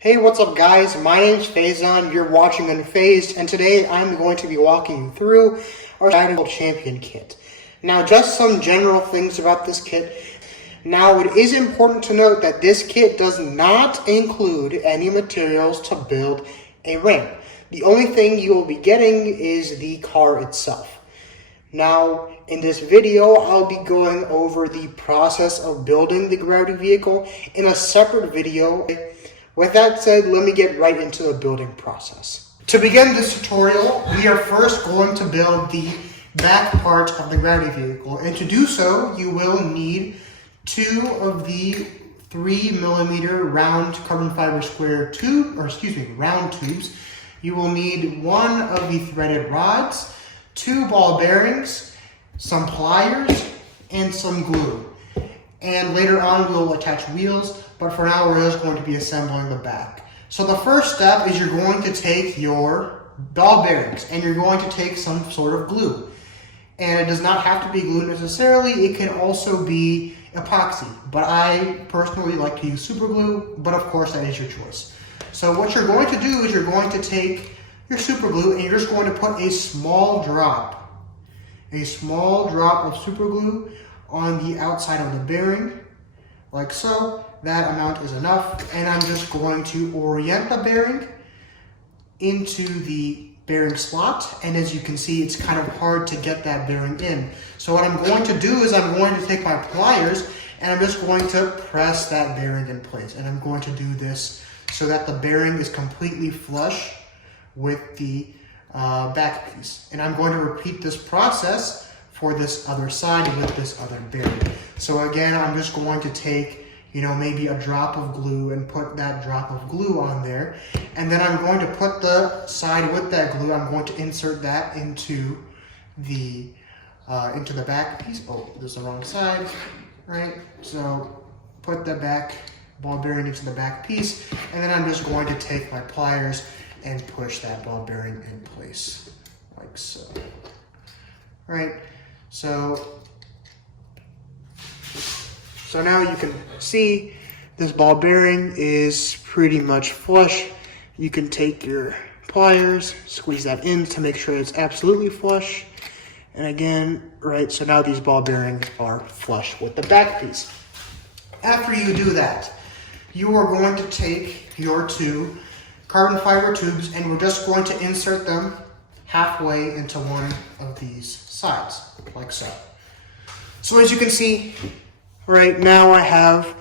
Hey, what's up guys? My name's Faison, you're watching Unphayzed, and today I'm going to be walking you through our Title Champion kit. Now, just some general things about this kit. Now, it is important to note that this kit does not include any materials to build a ramp. The only thing you will be getting is the car itself. Now, in this video, I'll be going over the process of building the gravity vehicle in a separate video. With that said, let me get right into the building process. To begin this tutorial, we are first going to build the back part of the gravity vehicle. And to do so, you will need 2 of the 3mm round carbon fiber square round tubes. You will need 1 of the threaded rods, 2 ball bearings, some pliers, and some glue. And later on we'll attach wheels, but for now we're just going to be assembling the back. So the first step is you're going to take your ball bearings and you're going to take some sort of glue. And it does not have to be glue necessarily, it can also be epoxy. But I personally like to use super glue, but of course that is your choice. So what you're going to do is you're going to take your super glue and you're just going to put a small drop of super glue on the outside of the bearing, like so. That amount is enough, and I'm just going to orient the bearing into the bearing slot, and as you can see, it's kind of hard to get that bearing in. So what I'm going to do is I'm going to take my pliers, and I'm just going to press that bearing in place, and I'm going to do this so that the bearing is completely flush with the back piece. And I'm going to repeat this process for this other side with this other bearing. So again, I'm just going to take, maybe a drop of glue and put that drop of glue on there. And then I'm going to put the side with that glue, I'm going to insert that into the back piece. Oh, this is the wrong side, right? So put the back ball bearing into the back piece, and then I'm just going to take my pliers and push that ball bearing in place, like so. Right, so now you can see this ball bearing is pretty much flush. You can take your pliers, squeeze that in to make sure it's absolutely flush. And again, right, so now these ball bearings are flush with the back piece. After you do that, you are going to take your 2 carbon fiber tubes and we're just going to insert them halfway into one of these sides, like so. So as you can see, right now I have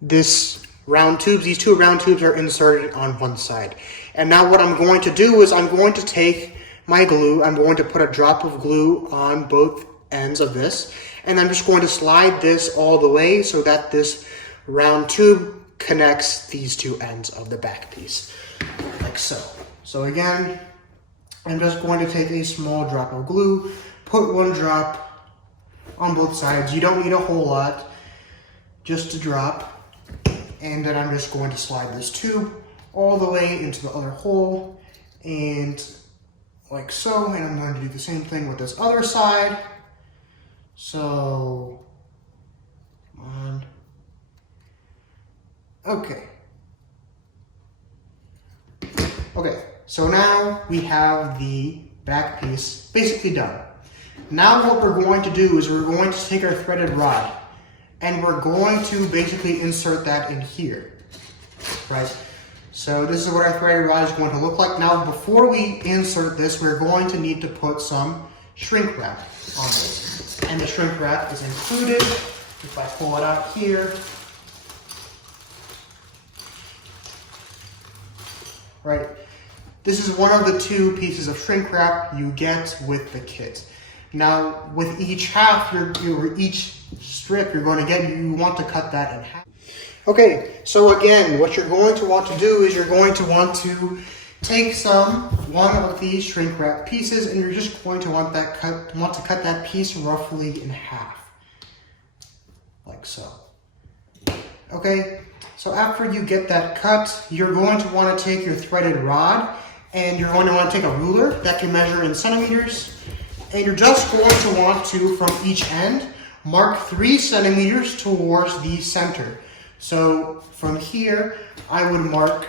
this round tubes. These 2 round tubes are inserted on one side. And now what I'm going to do is I'm going to take my glue, I'm going to put a drop of glue on both ends of this, and I'm just going to slide this all the way so that this round tube connects these 2 ends of the back piece, like so. So again, I'm just going to take a small drop of glue, put 1 drop on both sides. You don't need a whole lot, just a drop. And then I'm just going to slide this tube all the way into the other hole, and like so. And I'm going to do the same thing with this other side. So, come on. Okay. Okay, so now we have the back piece basically done. Now what we're going to do is we're going to take our threaded rod and we're going to basically insert that in here, right? So this is what our threaded rod is going to look like. Now before we insert this, we're going to need to put some shrink wrap on this. And the shrink wrap is included. If I pull it out here, right? This is one of the 2 pieces of shrink wrap you get with the kit. Now, with each half, each strip you're going to get, you want to cut that in half. Okay, so again, what you're going to want to do is you're going to want to take one of these shrink wrap pieces, and you're just going to want to cut that piece roughly in half, like so. Okay, so after you get that cut, you're going to want to take your threaded rod, and you're going to want to take a ruler that can measure in centimeters. And you're just going to want to, from each end, mark 3 centimeters towards the center. So from here, I would mark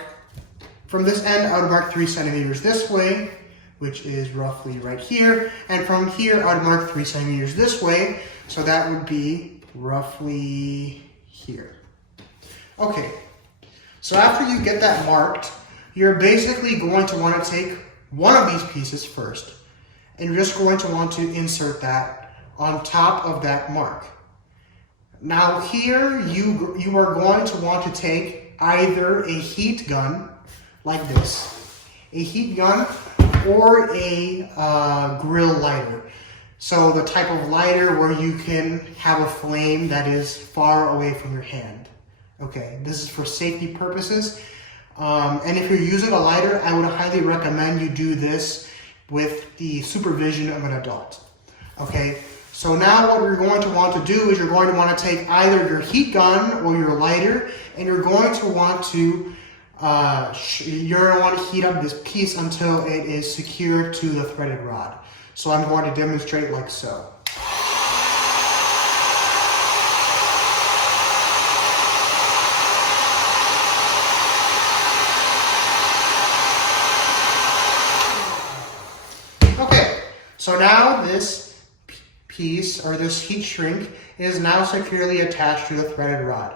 From this end, I would mark 3 centimeters this way, which is roughly right here. And from here, I would mark 3 centimeters this way. So that would be roughly here. Okay, so after you get that marked, you're basically going to want to take one of these pieces first, and you're just going to want to insert that on top of that mark. Now here, you are going to want to take either a heat gun, like this, a heat gun, or a grill lighter. So the type of lighter where you can have a flame that is far away from your hand. Okay, this is for safety purposes. And if you're using a lighter, I would highly recommend you do this with the supervision of an adult. Okay, so now what you're going to want to do is you're going to want to take either your heat gun or your lighter, and you're going to want to heat up this piece until it is secured to the threaded rod. So I'm going to demonstrate like so. Okay, so now this piece, or this heat shrink, is now securely attached to the threaded rod.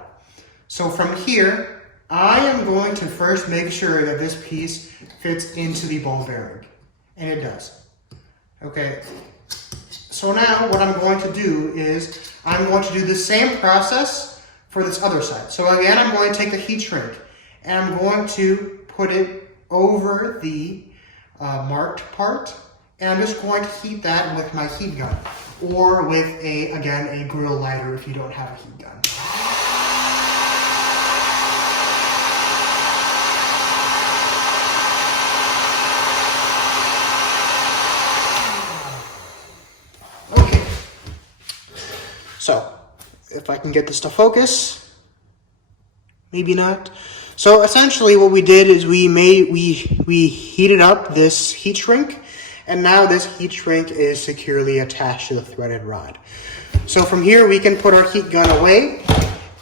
So from here, I am going to first make sure that this piece fits into the ball bearing, and it does. Okay, so now what I'm going to do is I'm going to do the same process for this other side. So again, I'm going to take the heat shrink, and I'm going to put it over the marked part, and I'm just going to heat that with my heat gun, or with a grill lighter if you don't have a heat gun. Okay, so if I can get this to focus, maybe not. So essentially what we did is we heated up this heat shrink, and now this heat shrink is securely attached to the threaded rod. So from here we can put our heat gun away,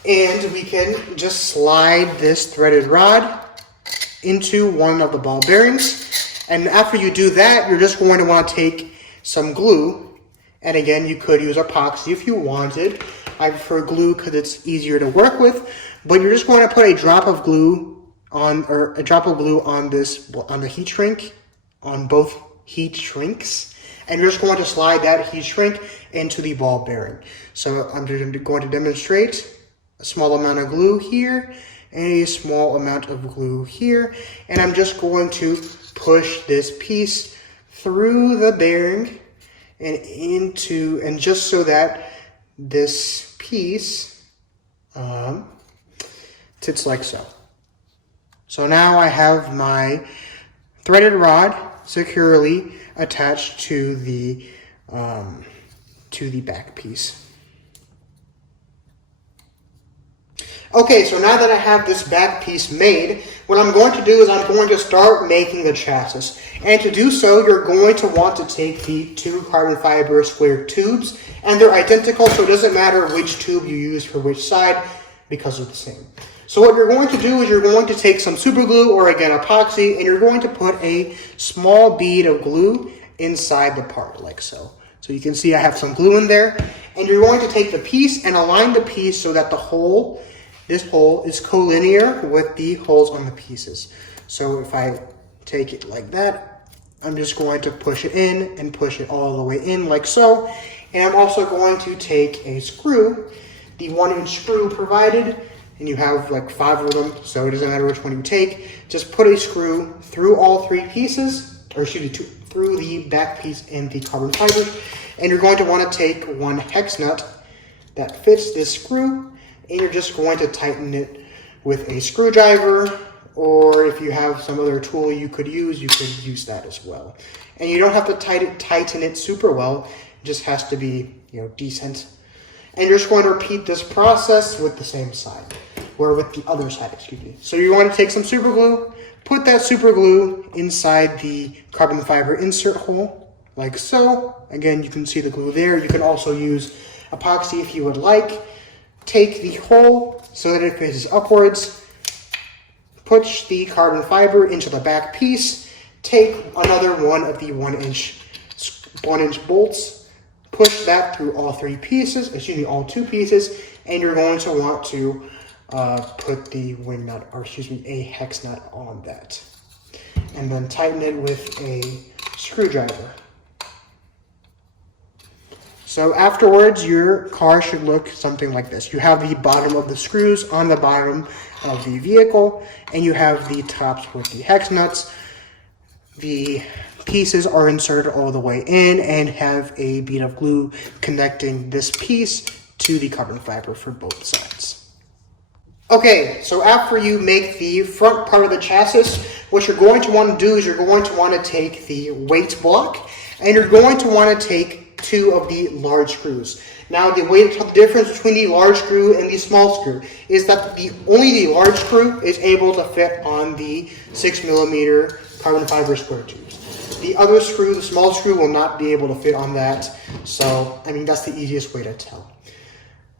and we can just slide this threaded rod into one of the ball bearings. And after you do that, you're just going to want to take some glue, and again, you could use epoxy if you wanted. I prefer glue because it's easier to work with, but you're just going to put a drop of glue on the heat shrink, on both heat shrinks, and you're just going to slide that heat shrink into the ball bearing. So I'm just going to demonstrate a small amount of glue here and a small amount of glue here, and I'm just going to push this piece through the bearing and just so that this piece sits like so. So now I have my threaded rod securely attached to the back piece. Okay, so now that I have this back piece made, what I'm going to do is I'm going to start making the chassis. And to do so, you're going to want to take the 2 carbon fiber square tubes, and they're identical, so it doesn't matter which tube you use for which side because they're the same. So what you're going to do is you're going to take some super glue, or again epoxy, and you're going to put a small bead of glue inside the part like so. So you can see I have some glue in there, and you're going to take the piece and align the piece so that this hole is collinear with the holes on the pieces. So if I take it like that, I'm just going to push it in and push it all the way in like so. And I'm also going to take a screw, the 1-inch screw provided, and you have like 5 of them, so it doesn't matter which one you take. Just put a screw through all 3 pieces, or through the back piece and the carbon fiber. And you're going to want to take 1 hex nut that fits this screw, and you're just going to tighten it with a screwdriver, or if you have some other tool you could use that as well. And you don't have to tighten it super well, it just has to be, decent. And you're just going to repeat this process with the same side, or with the other side, excuse me. So you want to take some super glue, put that super glue inside the carbon fiber insert hole, like so. Again, you can see the glue there. You can also use epoxy if you would like. Take the hole so that it faces upwards, push the carbon fiber into the back piece, take another one of the 1-inch bolts, push that through all two pieces, and you're going to want to put the a hex nut on that. And then tighten it with a screwdriver. So afterwards, your car should look something like this. You have the bottom of the screws on the bottom of the vehicle, and you have the tops with the hex nuts. The pieces are inserted all the way in and have a bead of glue connecting this piece to the carbon fiber for both sides. Okay, so after you make the front part of the chassis, what you're going to want to do is you're going to want to take the weight block, and you're going to want to take 2 of the large screws. Now, the difference between the large screw and the small screw is that only the large screw is able to fit on the 6mm carbon fiber square tubes. The other screw, the small screw, will not be able to fit on that. So, that's the easiest way to tell.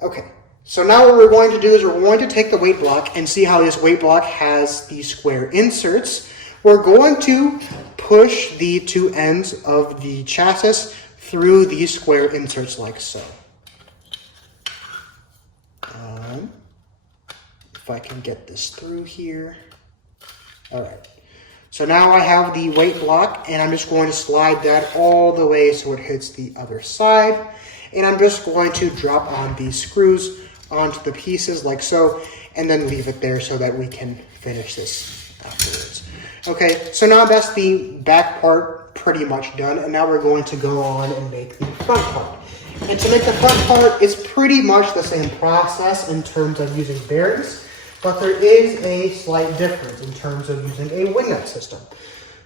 Okay, so now what we're going to do is we're going to take the weight block and see how this weight block has the square inserts. We're going to push the 2 ends of the chassis through these square inserts like so. If I can get this through here. All right. So now I have the weight block, and I'm just going to slide that all the way so it hits the other side. And I'm just going to drop on these screws onto the pieces like so, and then leave it there so that we can finish this afterwards. Okay, so now that's the back part pretty much done, and now we're going to go on and make the front part. And to make the front part, it's pretty much the same process in terms of using bearings, but there is a slight difference in terms of using a wing nut system.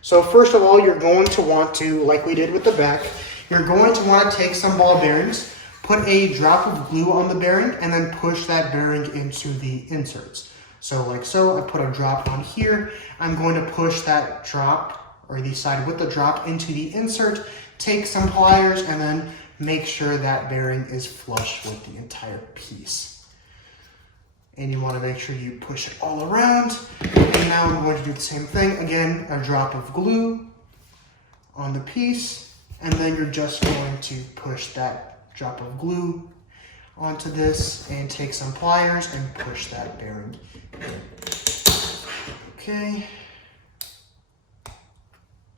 So first of all, you're going to want to, like we did with the back, you're going to want to take some ball bearings, put a drop of glue on the bearing, and then push that bearing into the inserts. So like so, I put a drop on here. I'm going to push that drop, or the side with the drop, into the insert, take some pliers, and then make sure that bearing is flush with the entire piece. And you want to make sure you push it all around. And now I'm going to do the same thing. Again, a drop of glue on the piece, and then you're just going to push that drop of glue onto this and take some pliers and push that bearing in. Okay.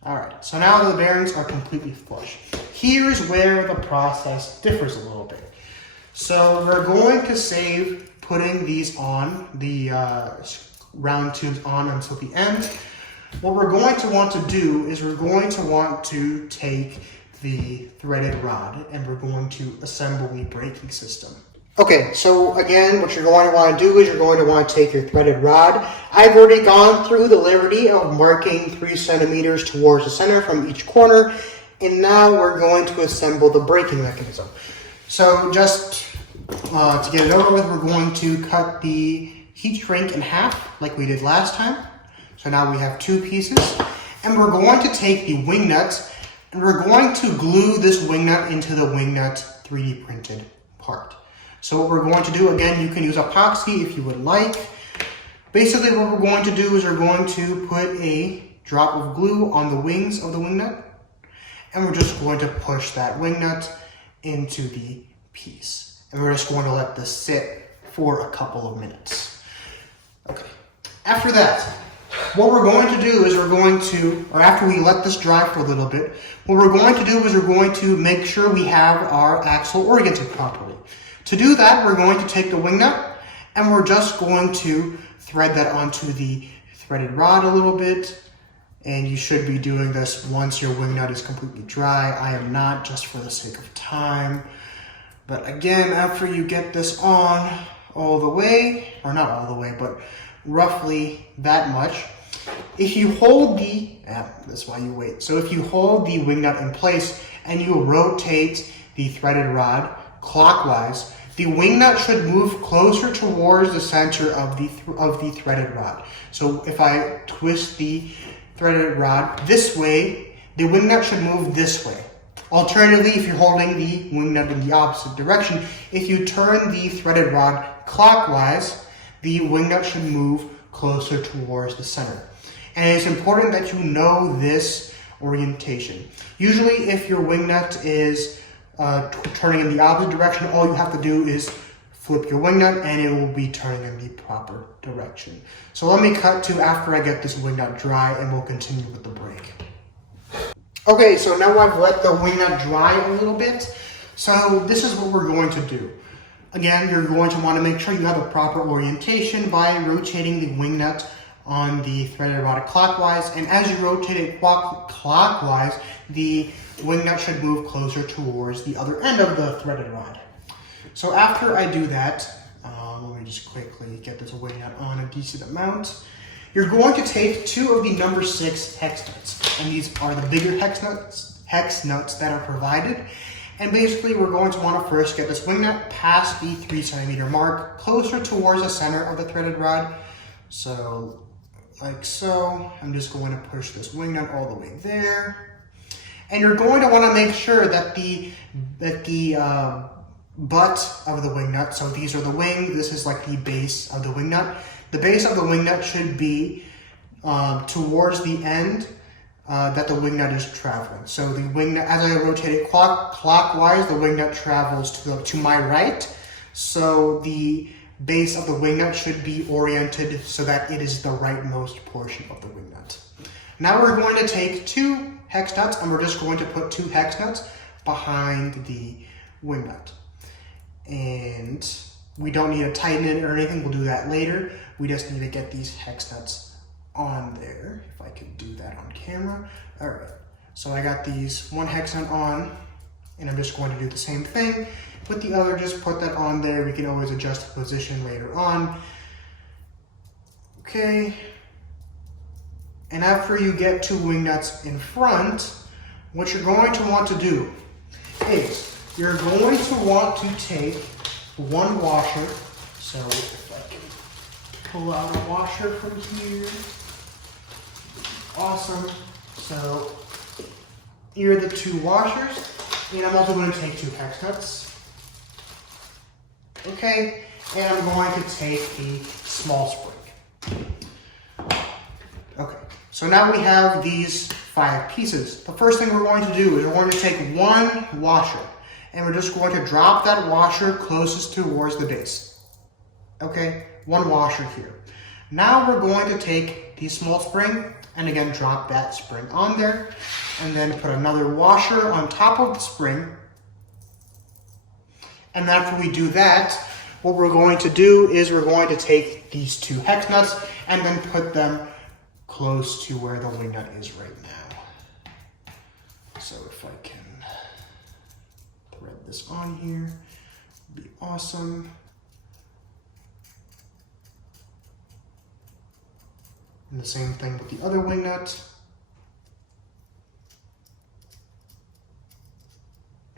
All right, so now the bearings are completely flush. Here's where the process differs a little bit. So we're going to save putting these on, the round tubes on until the end. What we're going to want to do is we're going to want to take the threaded rod and we're going to assemble the braking system. Okay, so again, what you're going to want to do is you're going to want to take your threaded rod. I've already gone through the liberty of marking 3 centimeters towards the center from each corner, and now we're going to assemble the braking mechanism. So just to get it over with, we're going to cut the heat shrink in half like we did last time. So now we have 2 pieces, and we're going to take the wing nut and we're going to glue this wing nut into the wing nut 3D printed part. So what we're going to do, again, you can use epoxy if you would like. Basically what we're going to do is we're going to put a drop of glue on the wings of the wing nut, and we're just going to push that wing nut into the piece. And we're just going to let this sit for a couple of minutes. Okay, after that, what we're going to do is we're going to, or after we let this dry for a little bit, what we're going to do is we're going to make sure we have our axle oriented properly. To do that, we're going to take the wing nut and we're just going to thread that onto the threaded rod a little bit. And you should be doing this once your wing nut is completely dry. I am not, just for the sake of time. But again, after you get this on all the way, or not all the way, but roughly that much, if you hold the, that's why you wait. So if you hold the wing nut in place and you rotate the threaded rod clockwise, the wing nut should move closer towards the center of the threaded rod. So if I twist the threaded rod this way, the wing nut should move this way. Alternatively, if you're holding the wing nut in the opposite direction, if you turn the threaded rod clockwise, the wing nut should move closer towards the center. And it's important that you know this orientation. Usually if your wing nut is turning in the opposite direction, all you have to do is flip your wing nut and it will be turning in the proper direction. So let me cut to after I get this wing nut dry and we'll continue with the brake. Okay, so now I've let the wing nut dry a little bit. So this is what we're going to do. Again, you're going to want to make sure you have a proper orientation by rotating the wing nut on the threaded rod clockwise. And as you rotate it clockwise, the wing nut should move closer towards the other end of the threaded rod. So after I do that, let me just quickly get this wing nut on a decent amount. You're going to take 2 of the number 6 hex nuts, and these are the bigger hex nuts that are provided. And basically we're going to want to first get this wing nut past the 3 centimeter mark, closer towards the center of the threaded rod. So like so, I'm just going to push this wing nut all the way there. And you're going to want to make sure that the butt of the wing nut, so these are the wing, this is like the base of the wing nut. The base of the wing nut should be towards the end that the wing nut is traveling. So the wing nut, as I rotate it clockwise, the wing nut travels to my right. So the base of the wing nut should be oriented so that it is the rightmost portion of the wing nut. Now we're going to take 2 hex nuts and we're just going to put 2 hex nuts behind the wing nut. And we don't need to tighten it or anything, we'll do that later. We just need to get these hex nuts on there, if I can do that on camera. All right, so I got these 1 hex nut on, and I'm just going to do the same thing with the other. Just put that on there. We can always adjust the position later on. Okay, and after you get 2 wing nuts in front, what you're going to want to do is you're going to want to take 1 washer. So if I can pull out a washer from here. Awesome. So here are the 2 washers, and I'm also going to take 2 hex nuts. Okay, and I'm going to take the small spring. Okay, so now we have these 5 pieces. The first thing we're going to do is we're going to take 1 washer, and we're just going to drop that washer closest towards the base. Okay, 1 washer here. Now we're going to take the small spring, and again drop that spring on there, and then put another washer on top of the spring. And after we do that, what we're going to do is we're going to take these 2 hex nuts and then put them close to where the wing nut is right now. So if I can thread this on here, it'd be awesome. And the same thing with the other wing nut.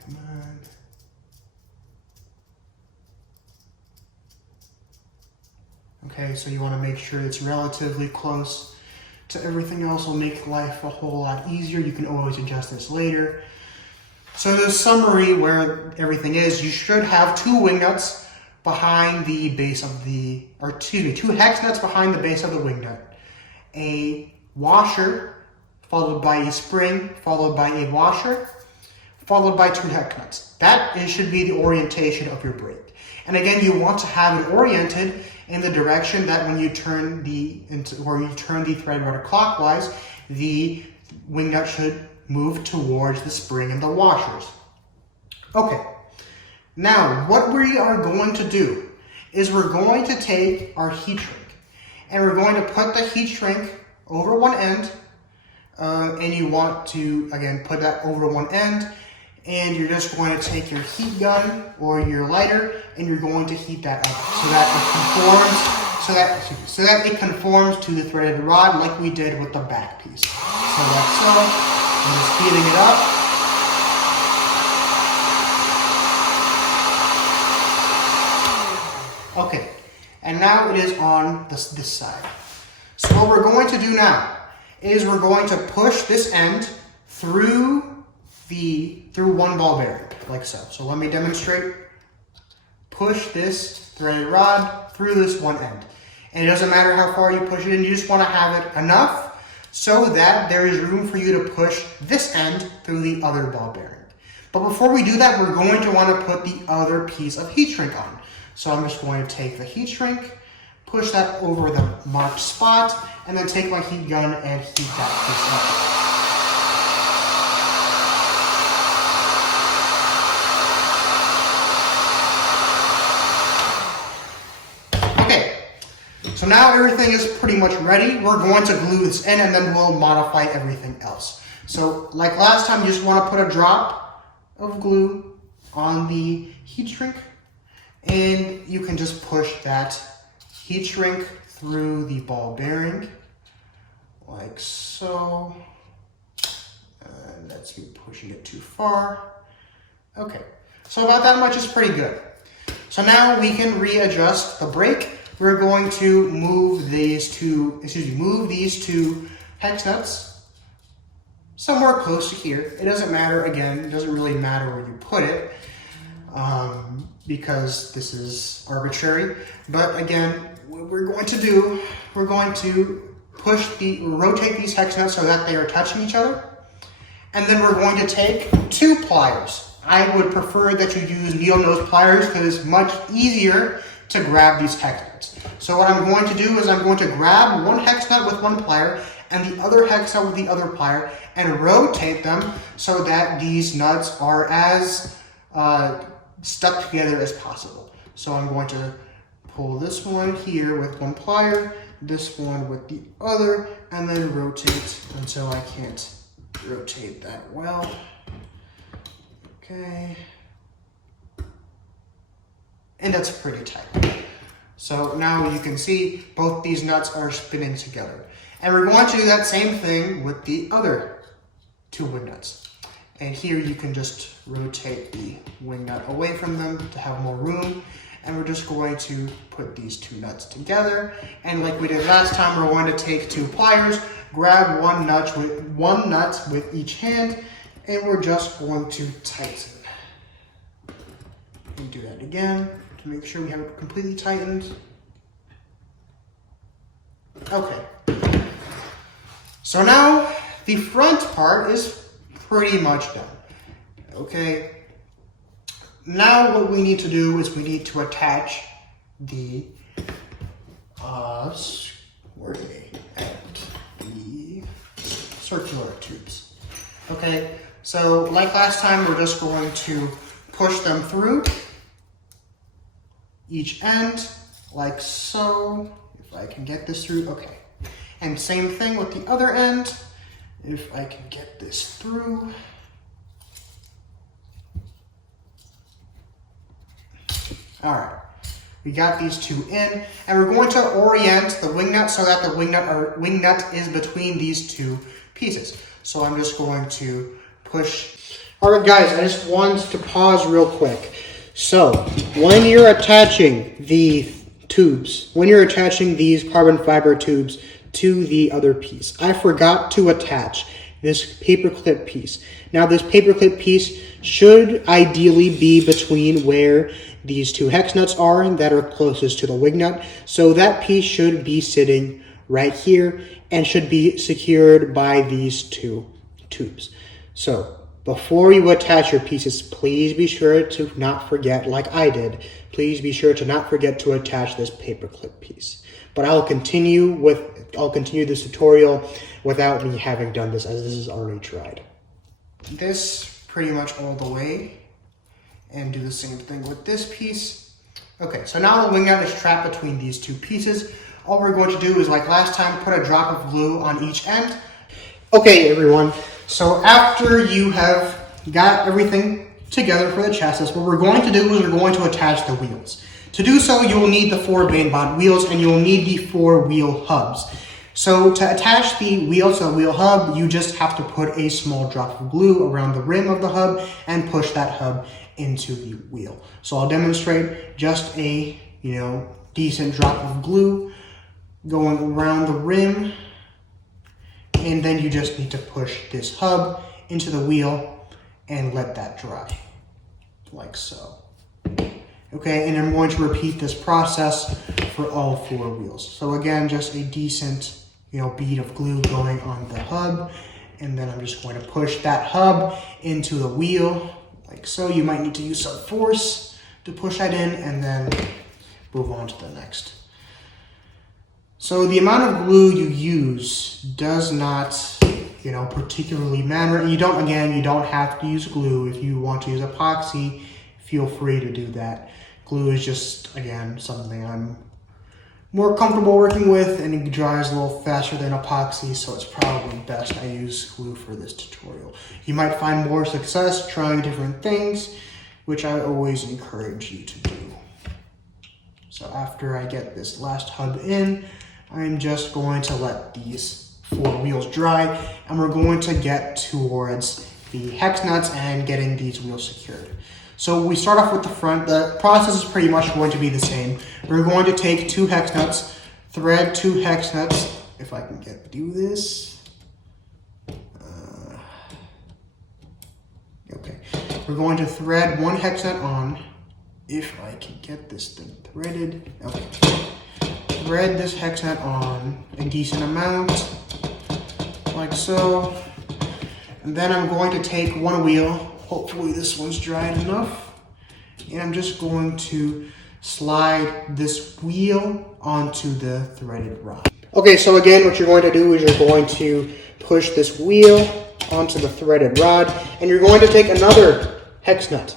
Come on. Okay, so you want to make sure it's relatively close to everything else. Will make life a whole lot easier. You can always adjust this later. So the summary where everything is, you should have 2 wing nuts behind the base of the, or excuse me, 2 hex nuts behind the base of the wing nut. A washer, followed by a spring, followed by a washer, followed by 2 hex nuts. That should be the orientation of your brake. And again, you want to have it oriented in the direction that when you turn the thread rudder clockwise, the wing nut should move towards the spring and the washers. Okay, now what we are going to do is we're going to take our heat shrink, and we're going to put the heat shrink over one end, and you want to, again, put that over one end, and you're just going to take your heat gun or your lighter, and you're going to heat that up so that it conforms to the threaded rod like we did with the back piece. So like so, I'm just heating it up. Okay, and now it is on this side. So what we're going to do now is we're going to push this end through one ball bearing, like so. So let me demonstrate. Push this threaded rod through this one end. And it doesn't matter how far you push it in, you just want to have it enough so that there is room for you to push this end through the other ball bearing. But before we do that, we're going to want to put the other piece of heat shrink on. So I'm just going to take the heat shrink, push that over the marked spot, and then take my heat gun and heat that piece up. Okay, so now everything is pretty much ready. We're going to glue this in and then we'll modify everything else. So like last time, you just want to put a drop of glue on the heat shrink, and you can just push that heat shrink through the ball bearing like so. That's me pushing it too far. Okay, so about that much is pretty good. So now we can readjust the brake. We're going to move these two hex nuts somewhere close to here. It doesn't matter, again, it doesn't really matter where you put it because this is arbitrary. But again, what we're going to do, we're going to rotate these hex nuts so that they are touching each other. And then we're going to take 2 pliers. I would prefer that you use needle nose pliers because it's much easier to grab these hex nuts. So what I'm going to do is I'm going to grab one hex nut with one plier and the other hex nut with the other plier and rotate them so that these nuts are as stuck together as possible. So I'm going to pull this one here with one plier, this one with the other, and then rotate until I can't rotate that well. Okay. And that's pretty tight. So now you can see both these nuts are spinning together. And we're going to do that same thing with the other 2 wing nuts. And here you can just rotate the wing nut away from them to have more room. And we're just going to put these 2 nuts together. And like we did last time, we're going to take 2 pliers, grab one nut with each hand, and we're just going to tighten. And do that again to make sure we have it completely tightened. Okay. So now the front part is pretty much done. Okay. Now what we need to do is we need to attach the circular tubes. Okay, so like last time, we're just going to push them through each end, like so. If I can get this through, okay. And same thing with the other end, if I can get this through. All right, we got these 2 in, and we're going to orient the wing nut so that the wing nut is between these 2 pieces. So I'm just going to push. All right, guys, I just wanted to pause real quick. So when you're attaching the tubes, when you're attaching these carbon fiber tubes to the other piece, I forgot to attach this paperclip piece. Now this paperclip piece should ideally be between where these 2 hex nuts are that are closest to the wing nut. So that piece should be sitting right here and should be secured by these 2 tubes. So before you attach your pieces, please be sure to not forget, like I did, please be sure to not forget to attach this paperclip piece. But I'll continue this tutorial without me having done this, as this is already tried. This pretty much all the way, and do the same thing with this piece. Okay, so now the wing nut is trapped between these 2 pieces. All we're going to do is, like last time, put a drop of glue on each end. Okay, everyone, so after you have got everything together for the chassis, what we're going to do is we're going to attach the wheels. To do so, you will need the 4 main body wheels, and you will need the 4 wheel hubs. So to attach the wheel to the wheel hub, you just have to put a small drop of glue around the rim of the hub and push that hub into the wheel. So I'll demonstrate just a, decent drop of glue going around the rim, and then you just need to push this hub into the wheel and let that dry, like so. Okay, and I'm going to repeat this process for all 4 wheels. So again, just a decent, bead of glue going on the hub. And then I'm just going to push that hub into the wheel like so. You might need to use some force to push that in and then move on to the next. So the amount of glue you use does not, particularly matter. And you don't have to use glue. If you want to use epoxy, feel free to do that. Glue is just, again, something I'm more comfortable working with, and it dries a little faster than epoxy, so it's probably best I use glue for this tutorial. You might find more success trying different things, which I always encourage you to do. So after I get this last hub in, I'm just going to let these 4 wheels dry, and we're going to get towards the hex nuts and getting these wheels secured. So we start off with the front. The process is pretty much going to be the same. We're going to take 2 hex nuts, thread 2 hex nuts, if I can do this. Okay, we're going to thread 1 hex nut on, if I can get this thing threaded. Okay, thread this hex nut on a decent amount, like so. And then I'm going to take 1 wheel. Hopefully this one's dried enough. And I'm just going to slide this wheel onto the threaded rod. Okay, so again, what you're going to do is you're going to push this wheel onto the threaded rod, and you're going to take another hex nut,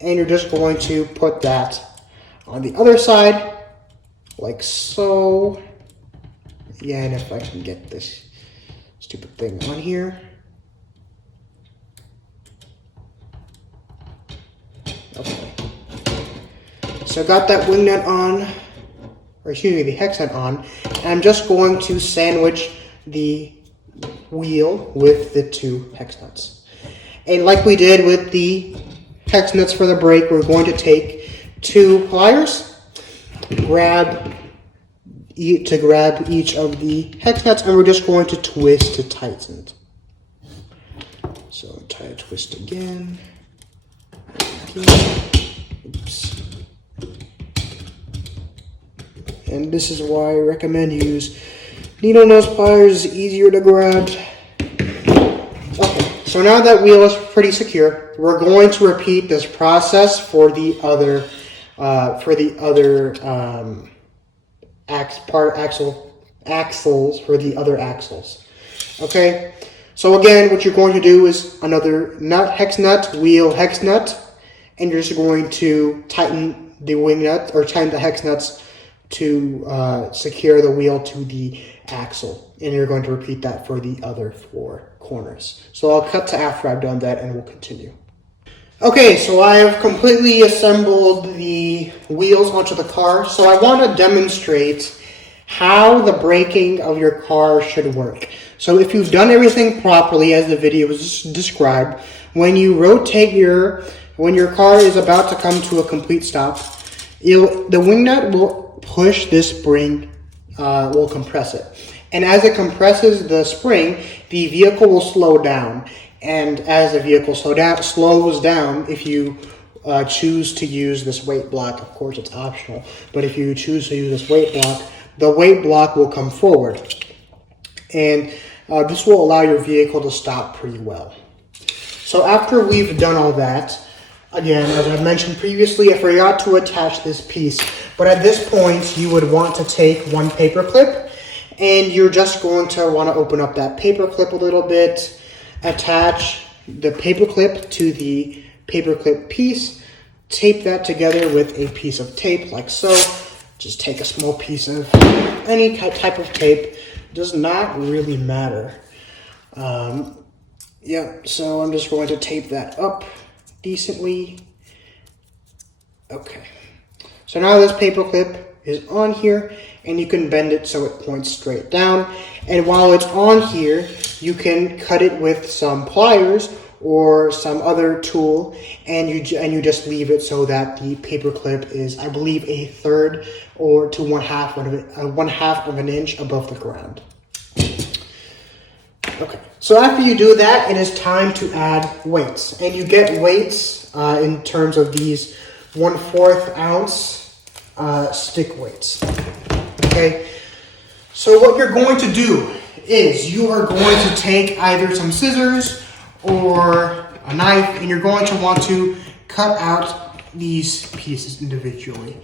and you're just going to put that on the other side, like so. Again, if I can get this stupid thing on here. Okay. So I got that wing nut on, or excuse me, the hex nut on, and I'm just going to sandwich the wheel with the 2 hex nuts. And like we did with the hex nuts for the brake, we're going to take 2 pliers, grab each of the hex nuts, and we're just going to twist to tighten it. So try to twist again. Oops. And this is why I recommend you use needle nose pliers, easier to grab. Okay, so now that wheel is pretty secure, we're going to repeat this process for the other axles for the other axles. Okay, so again, what you're going to do is another hex nut, wheel hex nut, and you're just going to tighten the wing nut or tighten the hex nuts to secure the wheel to the axle. And you're going to repeat that for the other 4 corners. So I'll cut to after I've done that and we'll continue. Okay, so I have completely assembled the wheels onto the car. So I want to demonstrate how the braking of your car should work. So if you've done everything properly as the video was described, when your car is about to come to a complete stop, the wing nut will push this spring, will compress it. And as it compresses the spring, the vehicle will slow down. And as the vehicle slows down, if you choose to use this weight block, of course it's optional, but if you choose to use this weight block, the weight block will come forward. And this will allow your vehicle to stop pretty well. So after we've done all that, again, as I mentioned previously, I forgot to attach this piece, but at this point, you would want to take 1 paper clip, and you're just going to want to open up that paper clip a little bit, attach the paper clip to the paper clip piece, tape that together with a piece of tape like so. Just take a small piece of any type of tape, does not really matter. So I'm just going to tape that up decently. Okay, so now this paper clip is on here, and you can bend it so it points straight down. And while it's on here, you can cut it with some pliers or some other tool, and you just leave it so that the paper clip is, I believe, 1/3 or to 1/2 of an inch above the ground. Okay, so after you do that, it is time to add weights. And you get weights in terms of these 1/4 ounce stick weights. Okay, so what you're going to do is you are going to take either some scissors or a knife, and you're going to want to cut out these pieces individually,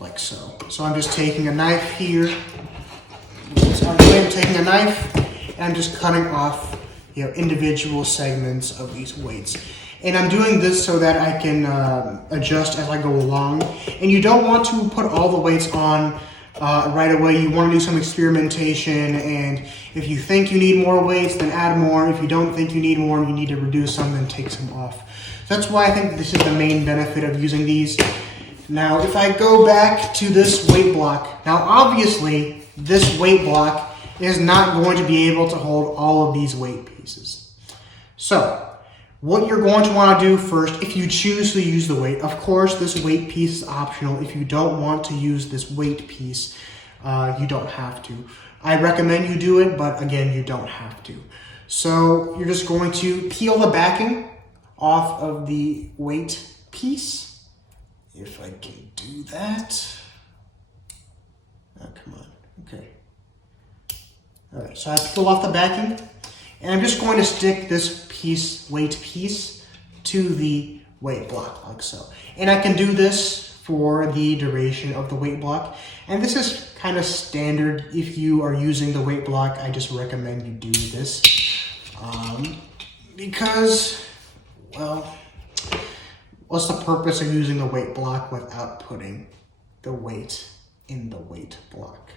like so. So I'm just taking a knife here. So I'm taking a knife, and I'm just cutting off, individual segments of these weights. And I'm doing this so that I can adjust as I go along. And you don't want to put all the weights on right away. You want to do some experimentation, and if you think you need more weights, then add more. If you don't think you need more and you need to reduce some, then take some off. So that's why I think this is the main benefit of using these. Now, if I go back to this weight block, now obviously this weight block is not going to be able to hold all of these weight pieces. So what you're going to want to do first, if you choose to use the weight, of course this weight piece is optional. If you don't want to use this weight piece, you don't have to. I recommend you do it, but again, you don't have to. So you're just going to peel the backing off of the weight piece. If I can do that. Oh, come on. Okay. All right, so I peel off the backing, and I'm just going to stick this weight piece to the weight block, like so. And I can do this for the duration of the weight block. And this is kind of standard. If you are using the weight block, I just recommend you do this. Because, well, what's the purpose of using the weight block without putting the weight in the weight block?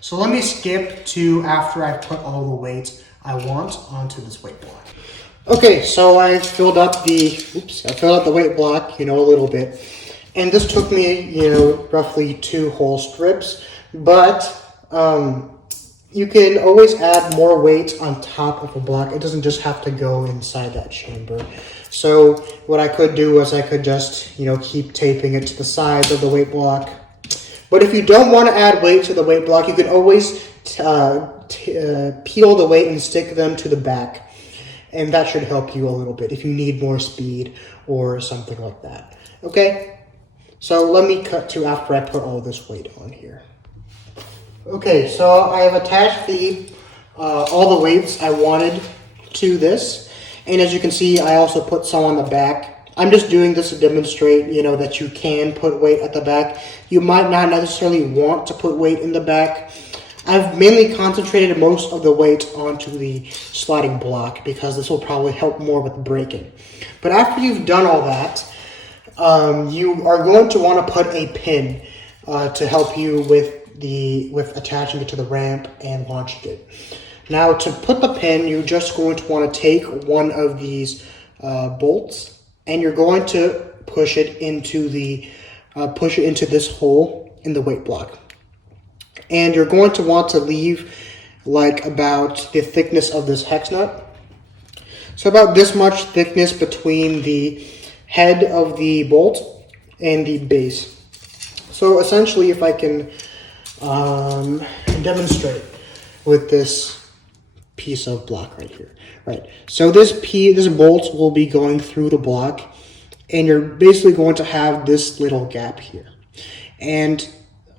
So let me skip to after I put all the weights I want onto this weight block. Okay, so I filled up the weight block, a little bit. And this took me, roughly 2 whole strips. But you can always add more weight on top of a block. It doesn't just have to go inside that chamber. So what I could do is I could just, keep taping it to the sides of the weight block. But if you don't want to add weight to the weight block, you could always peel the weight and stick them to the back. And that should help you a little bit if you need more speed or something like that. Okay, so let me cut to after I put all this weight on here. Okay, so I have attached all the weights I wanted to this. And as you can see, I also put some on the back. I'm just doing this to demonstrate, that you can put weight at the back. You might not necessarily want to put weight in the back. I've mainly concentrated most of the weight onto the sliding block because this will probably help more with braking. But after you've done all that, you are going to want to put a pin to help you with attaching it to the ramp and launching it. Now, to put the pin, you're just going to want to take one of these bolts, and you're going to push it into this hole in the weight block. And you're going to want to leave like about the thickness of this hex nut. So about this much thickness between the head of the bolt and the base. So essentially, if I can demonstrate with this piece of block right here, right? So this bolt will be going through the block, and you're basically going to have this little gap here. And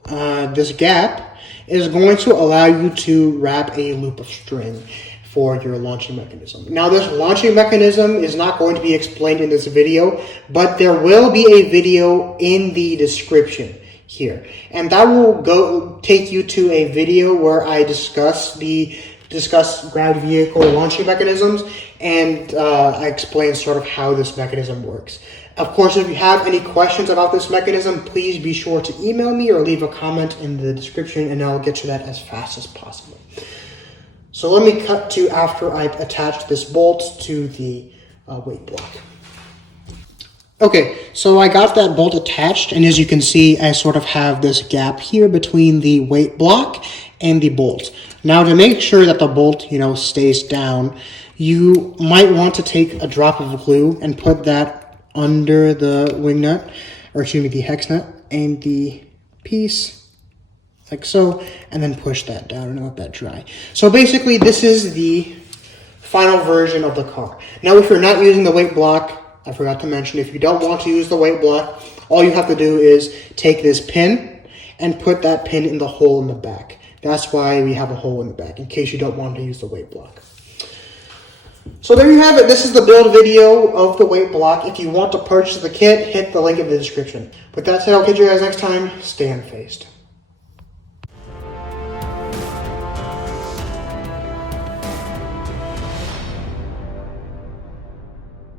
this gap is going to allow you to wrap a loop of string for your launching mechanism. Now, this launching mechanism is not going to be explained in this video, but there will be a video in the description here. And that will take you to a video where I discuss ground vehicle launching mechanisms, and I explain sort of how this mechanism works. Of course, if you have any questions about this mechanism, please be sure to email me or leave a comment in the description, and I'll get to that as fast as possible. So let me cut to after I've attached this bolt to the weight block. Okay, so I got that bolt attached, and as you can see, I sort of have this gap here between the weight block and the bolt. Now, to make sure that the bolt, stays down, you might want to take a drop of glue and put that under the wing nut, the hex nut, and the piece, like so, and then push that down and let that dry. So basically, this is the final version of the car. Now, if you're not using the weight block, I forgot to mention, if you don't want to use the weight block, all you have to do is take this pin and put that pin in the hole in the back. That's why we have a hole in the back, in case you don't want to use the weight block. So there you have it. This is the build video of the weight block. If you want to purchase the kit, hit the link in the description. With that said, I'll catch you guys next time. Stay unfazed.